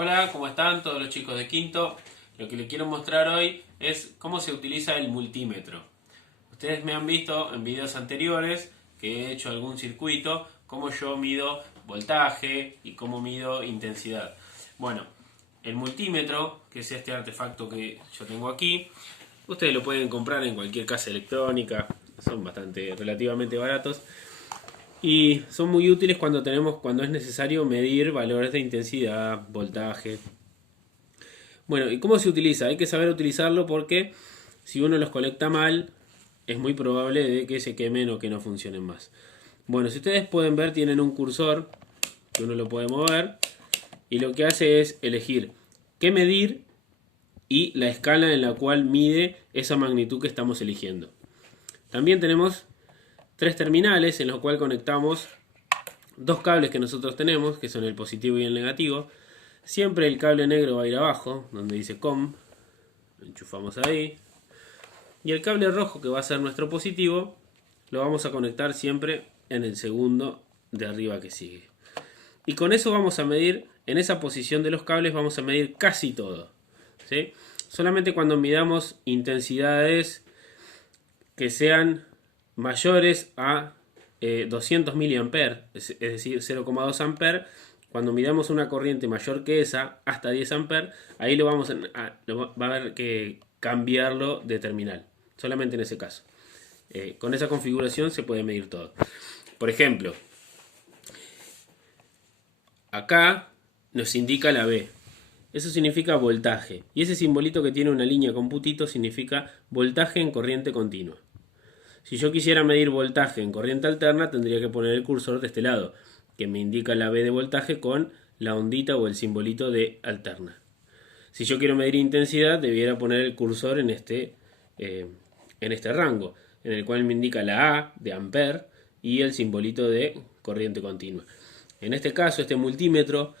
Hola, ¿cómo están todos los chicos de quinto? Lo que les quiero mostrar hoy es cómo se utiliza el multímetro. Ustedes me han visto en videos anteriores que he hecho algún circuito, cómo yo mido voltaje y cómo mido intensidad. Bueno, el multímetro, que es este artefacto que yo tengo aquí, ustedes lo pueden comprar en cualquier casa electrónica, son relativamente baratos. Y son muy útiles cuando es necesario medir valores de intensidad, voltaje. Bueno, ¿y cómo se utiliza? Hay que saber utilizarlo porque si uno los conecta mal, es muy probable de que se quemen o que no funcionen más. Bueno, si ustedes pueden ver, tienen un cursor que uno lo puede mover y lo que hace es elegir qué medir y la escala en la cual mide esa magnitud que estamos eligiendo. También tenemos tres terminales en los cuales conectamos dos cables que nosotros tenemos, que son el positivo y el negativo. Siempre el cable negro va a ir abajo, donde dice COM. Lo enchufamos ahí. Y el cable rojo, que va a ser nuestro positivo, lo vamos a conectar siempre en el segundo de arriba que sigue. Y con eso vamos a medir, en esa posición de los cables vamos a medir casi todo, ¿sí? Solamente cuando midamos intensidades que sean mayores a 200 mA, es decir, 0,2 A, cuando midamos una corriente mayor que esa, hasta 10 A, ahí va a haber que cambiarlo de terminal. Solamente en ese caso. Con esa configuración se puede medir todo. Por ejemplo, acá nos indica la B. Eso significa voltaje. Y ese simbolito que tiene una línea con putito significa voltaje en corriente continua. Si yo quisiera medir voltaje en corriente alterna, tendría que poner el cursor de este lado, que me indica la B de voltaje con la ondita o el simbolito de alterna. Si yo quiero medir intensidad, debiera poner el cursor en este rango, en el cual me indica la A de ampere y el simbolito de corriente continua. En este caso, este multímetro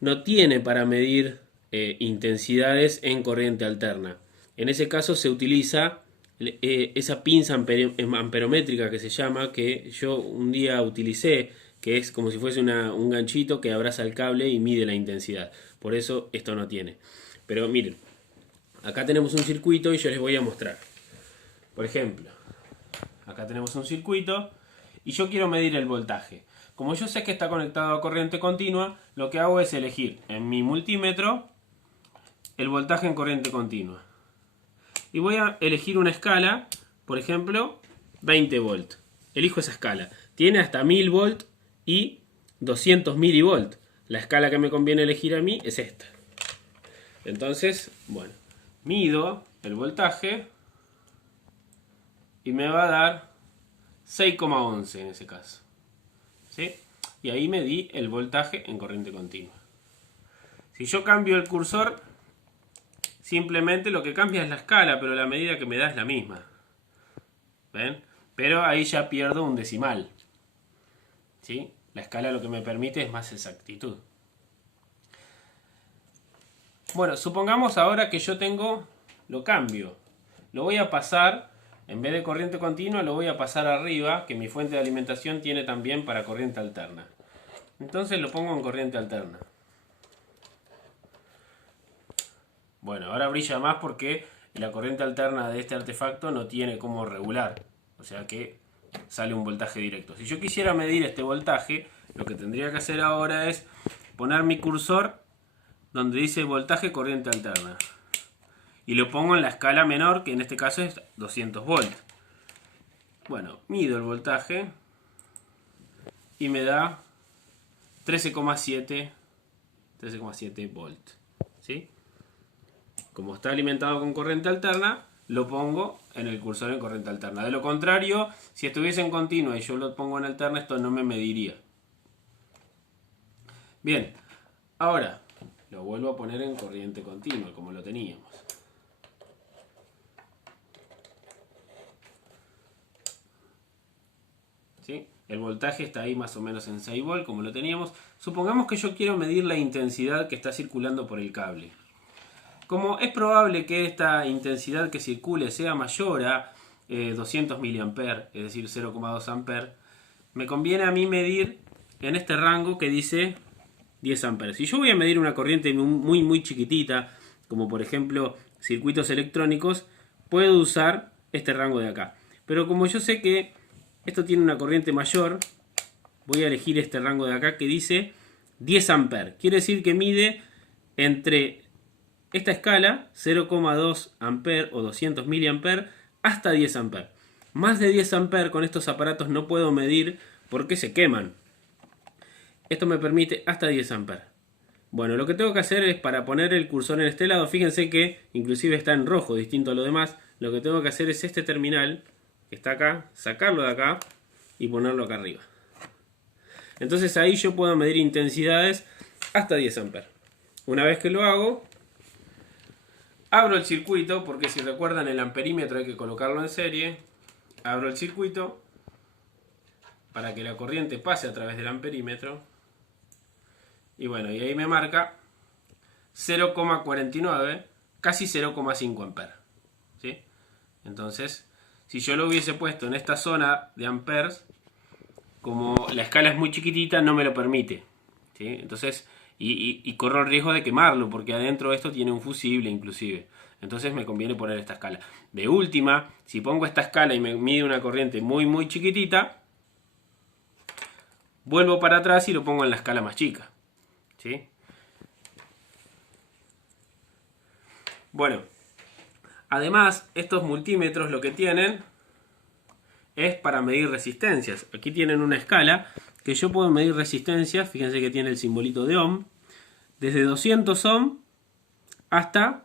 no tiene para medir intensidades en corriente alterna. En ese caso se utiliza esa pinza amperométrica que se llama, que yo un día utilicé, que es como si fuese un ganchito que abraza el cable y mide la intensidad. Por eso esto no tiene. Pero miren, acá tenemos un circuito y yo les voy a mostrar. Por ejemplo, acá tenemos un circuito y yo quiero medir el voltaje. Como yo sé que está conectado a corriente continua, lo que hago es elegir en mi multímetro el voltaje en corriente continua. Y voy a elegir una escala, por ejemplo, 20 volt. Elijo esa escala. Tiene hasta 1000 volt y 200 milivolt. La escala que me conviene elegir a mí es esta. Entonces, bueno, mido el voltaje y me va a dar 6,11 en ese caso. ¿Sí? Y ahí medí el voltaje en corriente continua. Si yo cambio el cursor, simplemente lo que cambia es la escala, pero la medida que me da es la misma. ¿Ven? Pero ahí ya pierdo un decimal. ¿Sí? La escala lo que me permite es más exactitud. Bueno, supongamos ahora que yo lo cambio. Lo voy a pasar, en vez de corriente continua, lo voy a pasar arriba, que mi fuente de alimentación tiene también para corriente alterna. Entonces lo pongo en corriente alterna. Bueno, ahora brilla más porque la corriente alterna de este artefacto no tiene cómo regular. O sea que sale un voltaje directo. Si yo quisiera medir este voltaje, lo que tendría que hacer ahora es poner mi cursor donde dice voltaje corriente alterna. Y lo pongo en la escala menor, que en este caso es 200 volts. Bueno, mido el voltaje y me da 13,7 volts. ¿Sí? Como está alimentado con corriente alterna, lo pongo en el cursor en corriente alterna. De lo contrario, si estuviese en continua y yo lo pongo en alterna, esto no me mediría. Bien, ahora lo vuelvo a poner en corriente continua, como lo teníamos. ¿Sí? El voltaje está ahí más o menos en 6 volts, como lo teníamos. Supongamos que yo quiero medir la intensidad que está circulando por el cable. Como es probable que esta intensidad que circule sea mayor a 200 mA, es decir 0,2 A, me conviene a mí medir en este rango que dice 10 amperes. Si yo voy a medir una corriente muy chiquitita, como por ejemplo circuitos electrónicos, puedo usar este rango de acá. Pero como yo sé que esto tiene una corriente mayor, voy a elegir este rango de acá que dice 10 amperes. Quiere decir que mide entre esta escala 0,2 amperes o 200 miliamperes hasta 10 amperes. Más de 10 amperes con estos aparatos no puedo medir porque se queman. Esto me permite hasta 10 amperes. Bueno, lo que tengo que hacer es, para poner el cursor en este lado, fíjense que inclusive está en rojo, distinto a lo demás. Lo que tengo que hacer es este terminal, que está acá, sacarlo de acá y ponerlo acá arriba. Entonces ahí yo puedo medir intensidades hasta 10 amperes. Una vez que lo hago, abro el circuito, porque si recuerdan el amperímetro hay que colocarlo en serie. Abro el circuito para que la corriente pase a través del amperímetro. Y bueno, y ahí me marca 0,49, casi 0,5 amperes. ¿Sí? Entonces, si yo lo hubiese puesto en esta zona de amperes, como la escala es muy chiquitita, no me lo permite. ¿Sí? Entonces, y corro el riesgo de quemarlo, porque adentro de esto tiene un fusible inclusive. Entonces me conviene poner esta escala. De última, si pongo esta escala y me mide una corriente muy chiquitita, vuelvo para atrás y lo pongo en la escala más chica. ¿Sí? Bueno, además estos multímetros lo que tienen es para medir resistencias. Aquí tienen una escala que yo puedo medir resistencias. Fíjense que tiene el simbolito de ohm. Desde 200 ohm hasta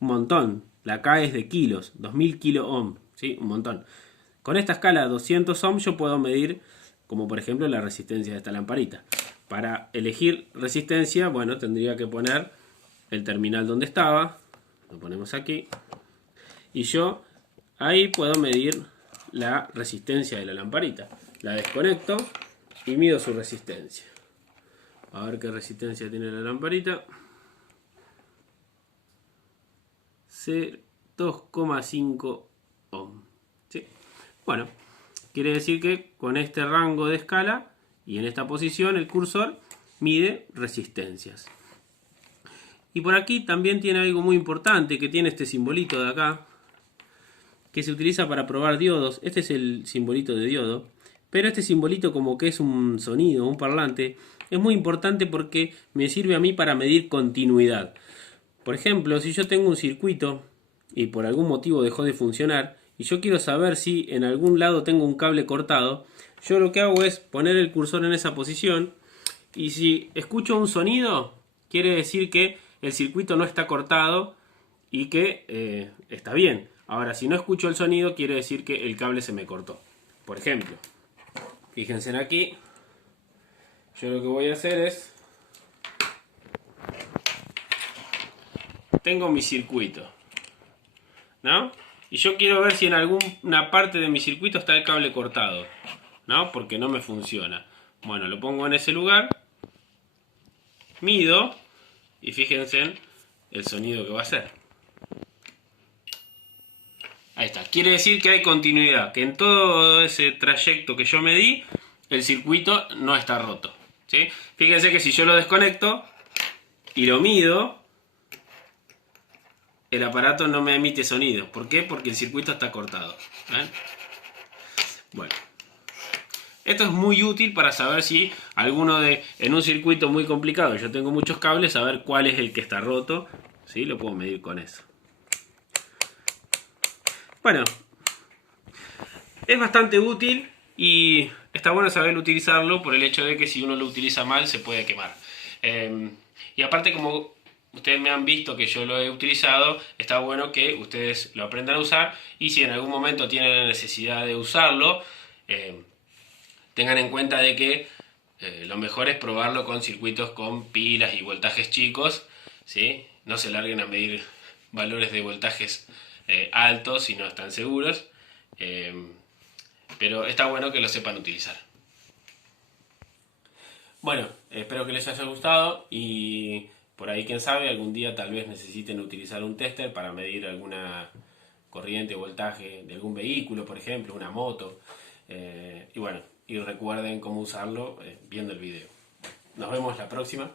un montón. La K es de kilos, 2000 kilo ohm. ¿Sí? Un montón. Con esta escala 200 ohm yo puedo medir, como por ejemplo, la resistencia de esta lamparita. Para elegir resistencia, bueno, tendría que poner el terminal donde estaba. Lo ponemos aquí. Y yo ahí puedo medir la resistencia de la lamparita. La desconecto y mido su resistencia. A ver qué resistencia tiene la lamparita. 2,5 ohm. ¿Sí? Bueno, quiere decir que con este rango de escala y en esta posición el cursor mide resistencias. Y por aquí también tiene algo muy importante, que tiene este simbolito de acá, que se utiliza para probar diodos. Este es el simbolito de diodo, pero este simbolito, como que es un sonido, un parlante, es muy importante porque me sirve a mí para medir continuidad. Por ejemplo, si yo tengo un circuito y por algún motivo dejó de funcionar y yo quiero saber si en algún lado tengo un cable cortado, yo lo que hago es poner el cursor en esa posición, y si escucho un sonido, quiere decir que el circuito no está cortado y que está bien. Ahora, si no escucho el sonido, quiere decir que el cable se me cortó. Por ejemplo, fíjense en aquí, yo lo que voy a hacer es, tengo mi circuito, ¿no? Y yo quiero ver si en alguna parte de mi circuito está el cable cortado, ¿no? Porque no me funciona. Bueno, lo pongo en ese lugar, mido y fíjense en el sonido que va a hacer. Ahí está. Quiere decir que hay continuidad, que en todo ese trayecto que yo medí, el circuito no está roto. ¿Sí? Fíjense que si yo lo desconecto y lo mido, el aparato no me emite sonido. ¿Por qué? Porque el circuito está cortado. ¿Ven? Bueno. Esto es muy útil para saber si en un circuito muy complicado, yo tengo muchos cables, saber cuál es el que está roto. ¿Sí? Lo puedo medir con eso. Bueno, es bastante útil y está bueno saber utilizarlo por el hecho de que si uno lo utiliza mal se puede quemar. Y aparte, como ustedes me han visto que yo lo he utilizado, está bueno que ustedes lo aprendan a usar, y si en algún momento tienen la necesidad de usarlo, tengan en cuenta de que lo mejor es probarlo con circuitos con pilas y voltajes chicos, ¿sí? No se larguen a medir valores de voltajes altos si no están seguros, pero está bueno que lo sepan utilizar. Bueno, espero que les haya gustado, y por ahí, quién sabe, algún día tal vez necesiten utilizar un tester para medir alguna corriente o voltaje de algún vehículo, por ejemplo, una moto. Y bueno, y recuerden cómo usarlo viendo el video. Nos vemos la próxima.